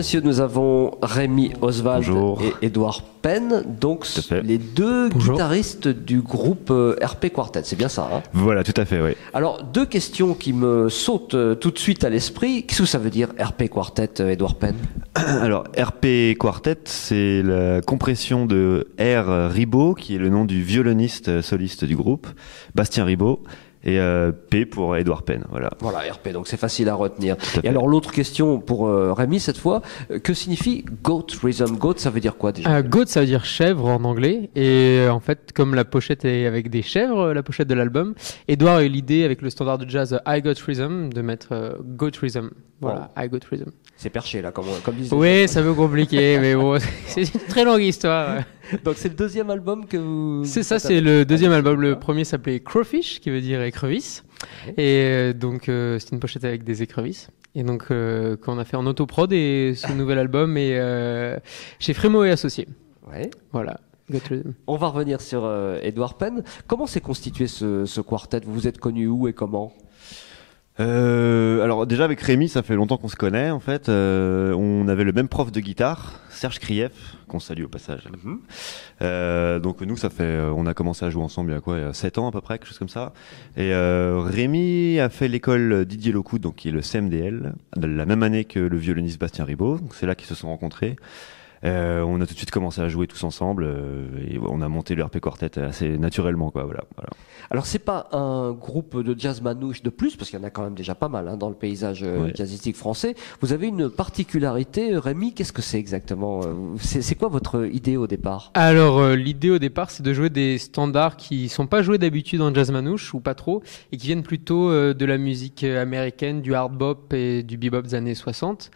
messieurs, nous avons Rémi Oswald Bonjour. et Édouard Penn, donc les deux guitaristes du groupe RP Quartet, c'est bien ça hein? Voilà, tout à fait, oui. Alors, deux questions qui me sautent tout de suite à l'esprit. Qu'est-ce que ça veut dire RP Quartet, Édouard Penn? Alors, RP Quartet, c'est la compression de R. Ribot, qui est le nom du violoniste soliste du groupe, Bastien Ribot, et P pour Édouard Penn, voilà. Voilà, RP, donc c'est facile à retenir. Et alors l'autre question pour Rémi cette fois, que signifie Goat Rhythm? Goat, ça veut dire quoi déjà? Goat, ça veut dire chèvre en anglais. Et en fait, comme la pochette est avec des chèvres, la pochette de l'album, Edouard a eu l'idée avec le standard de jazz I Got Rhythm de mettre Goat Rhythm. Voilà, I Got Rhythm. C'est perché là, comme disait. Oui, c'est un peu compliqué, mais bon, c'est une très longue histoire. Donc c'est le deuxième album que vous... C'est ça, c'est le deuxième album. Le premier s'appelait Crowfish, qui veut dire écrevisse. Et donc c'est une pochette avec des écrevisses. Et donc qu'on a fait en autoprod et ce nouvel album est chez Frémo et Associés. Ouais. Voilà. On va revenir sur Édouard Penn. Comment s'est constitué ce quartet? Vous vous êtes connus où et comment? Alors déjà avec Rémi, ça fait longtemps qu'on se connaît en fait. On avait le même prof de guitare, Serge Krief, qu'on salue au passage. Donc nous, ça fait, on a commencé à jouer ensemble il y a quoi, il y a 7 ans à peu près, quelque chose comme ça. Et Rémi a fait l'école Didier Locoud, donc qui est le CMDL, de la même année que le violoniste Bastien Ribot. Donc c'est là qu'ils se sont rencontrés. On a tout de suite commencé à jouer tous ensemble et on a monté le RP Quartet assez naturellement, quoi. Voilà. Alors c'est pas un groupe de jazz manouche de plus, parce qu'il y en a quand même déjà pas mal hein, dans le paysage jazzistique français. Vous avez une particularité, Rémi, qu'est-ce que c'est exactement? C'est quoi votre idée au départ? Alors l'idée au départ, c'est de jouer des standards qui sont pas joués d'habitude en jazz manouche ou pas trop, et qui viennent plutôt de la musique américaine, du hard bop et du bebop des années 60.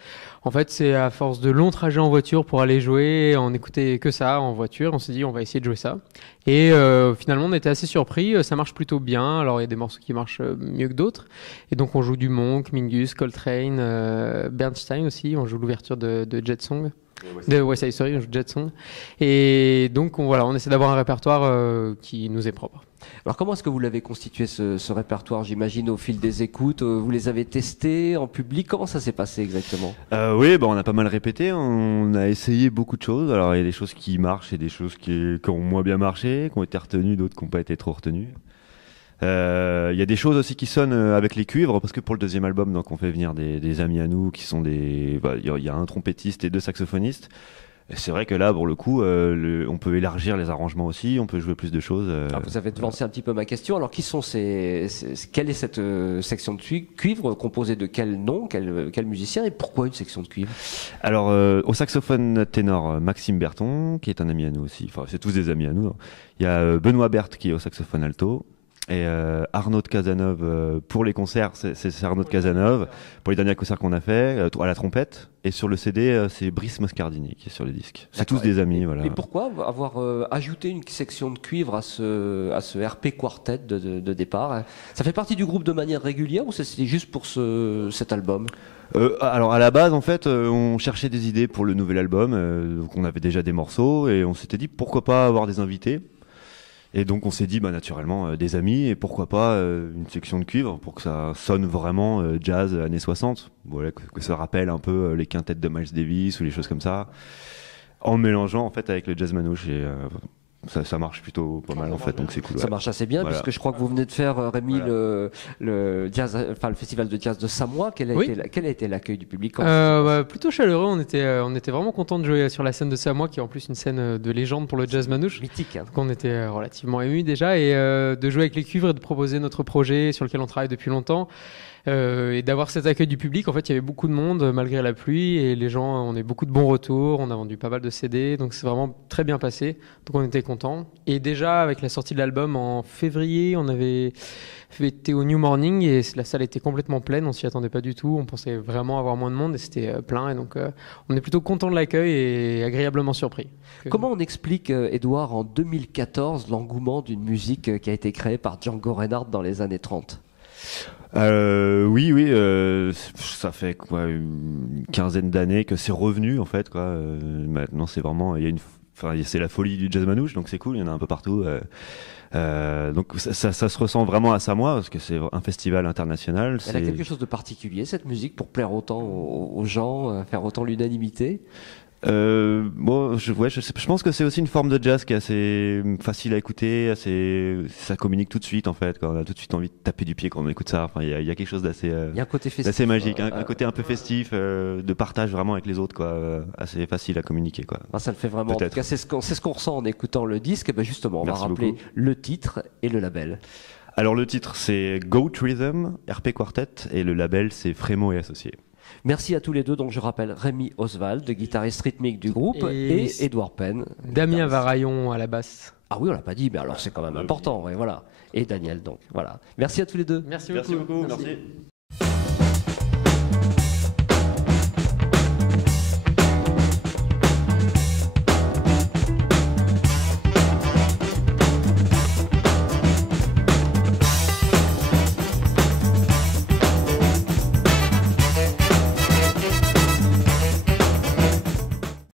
En fait, c'est à force de longs trajets en voiture pour aller jouer, on écoutait que ça en voiture, on s'est dit on va essayer de jouer ça. Et finalement, on était assez surpris, ça marche plutôt bien. Alors, il y a des morceaux qui marchent mieux que d'autres. Et donc, on joue du Monk, Mingus, Coltrane, Bernstein aussi. On joue l'ouverture de Jet Song. De West Side Story, on joue Jet Song. Et donc, on essaie d'avoir un répertoire qui nous est propre. Alors comment est-ce que vous l'avez constitué ce répertoire? J'imagine au fil des écoutes, vous les avez testés en public, comment ça s'est passé exactement? Oui, on a pas mal répété, on a essayé beaucoup de choses. Alors il y a des choses qui marchent et des choses qui ont moins bien marché, qui ont été retenues, d'autres qui n'ont pas été trop retenues. Il y a des choses aussi qui sonnent avec les cuivres, parce que pour le deuxième album, donc, on fait venir des amis à nous qui sont il y a un trompettiste et 2 saxophonistes. Et c'est vrai que là, pour le coup, on peut élargir les arrangements aussi, on peut jouer plus de choses. Alors vous avez devancé un petit peu ma question. Alors, quelle est cette section de cuivre composée de quel nom, quel musicien et pourquoi une section de cuivre? Alors, au saxophone ténor, Maxime Berton, qui est un ami à nous aussi. Enfin, c'est tous des amis à nous. Hein. Il y a Benoît Berthe qui est au saxophone alto. Et Arnaud de Casanove pour les concerts, c'est Arnaud de Casanove pour les derniers concerts qu'on a fait à la trompette, et sur le CD c'est Brice Moscardini qui est sur les disques. C'est tous des amis, voilà. Et pourquoi avoir ajouté une section de cuivre à ce RP Quartet de départ hein? Ça fait partie du groupe de manière régulière ou c'était juste pour cet album? Alors à la base en fait on cherchait des idées pour le nouvel album, donc on avait déjà des morceaux et on s'était dit pourquoi pas avoir des invités. Et donc on s'est dit naturellement des amis, et pourquoi pas une section de cuivre pour que ça sonne vraiment jazz années 60, voilà, que ça rappelle un peu les quintettes de Miles Davis ou les choses comme ça, en mélangeant en fait avec le jazz manouche, et ça marche plutôt pas mal en fait, donc c'est cool. Ça marche assez bien, voilà. Puisque je crois que vous venez de faire, Rémi, le festival de jazz de Samois. Quel a été l'accueil du public? Plutôt chaleureux, on était vraiment contents de jouer sur la scène de Samois, qui est en plus une scène de légende pour le jazz manouche. Mythique. Hein. Donc on était relativement émus déjà, et de jouer avec les cuivres et de proposer notre projet sur lequel on travaille depuis longtemps. Et d'avoir cet accueil du public. En fait, il y avait beaucoup de monde malgré la pluie, et les gens, on a eu beaucoup de bons retours, on a vendu pas mal de CD, donc c'est vraiment très bien passé, donc on était contents. Et déjà avec la sortie de l'album en février, on avait été au New Morning et la salle était complètement pleine, on s'y attendait pas du tout, on pensait vraiment avoir moins de monde et c'était plein, et donc on est plutôt content de l'accueil et agréablement surpris. Comment on explique, Édouard, en 2014, l'engouement d'une musique qui a été créée par Django Reinhardt dans les années 30? Oui, ça fait quoi, une quinzaine d'années que c'est revenu en fait, quoi. Maintenant c'est vraiment, il y a enfin, c'est la folie du jazz manouche, donc c'est cool, il y en a un peu partout. Donc ça se ressent vraiment à Samoa parce que c'est un festival international. Elle a quelque chose de particulier, cette musique, pour plaire autant aux gens, faire autant l'unanimité? Bon, je pense que c'est aussi une forme de jazz qui est assez facile à écouter, ça communique tout de suite en fait. Quand on a tout de suite envie de taper du pied quand on écoute ça. Enfin, il y a quelque chose d'assez, il y a un côté festif, d'assez magique, un côté un peu festif, de partage vraiment avec les autres, quoi, assez facile à communiquer, quoi. Ça le fait vraiment. En tout cas, c'est ce qu'on ressent en écoutant le disque. Et ben justement, on va rappeler beaucoup. le titre et le label. Alors le titre c'est Goat Rhythm, RP Quartet, et le label c'est Frémo et Associés. Merci à tous les deux. Donc je rappelle Rémi Oswald, guitariste rythmique du groupe, et Edouard Penn, Damien Varaillon à la basse. Ah oui, on l'a pas dit, mais alors c'est quand même important. Et voilà. Et Daniel, donc voilà. Merci à tous les deux. Merci beaucoup. Merci.